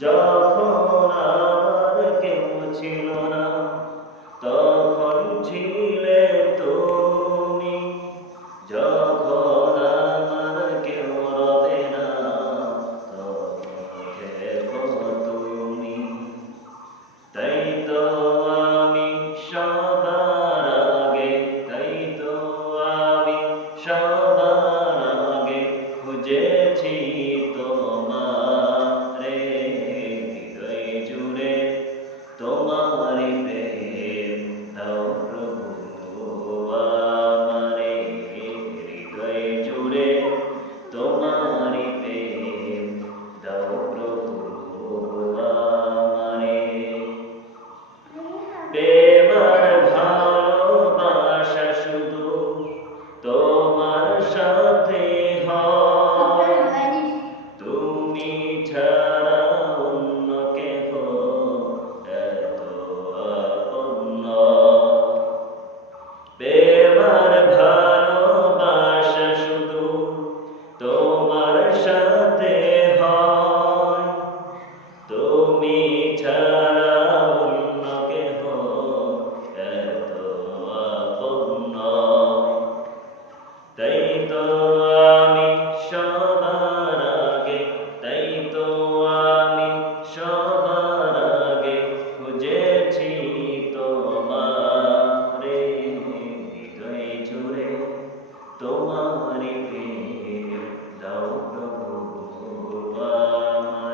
যখন আর কেউ ছিল না, তখন ছিলে তুমি। যখন আমার কেউ রবে না, তখন তুমি। তাই তো আমি সবার আগে, তাই তো আমি সবার আগে খুঁজেছি তোমার مغربه ذوق غلام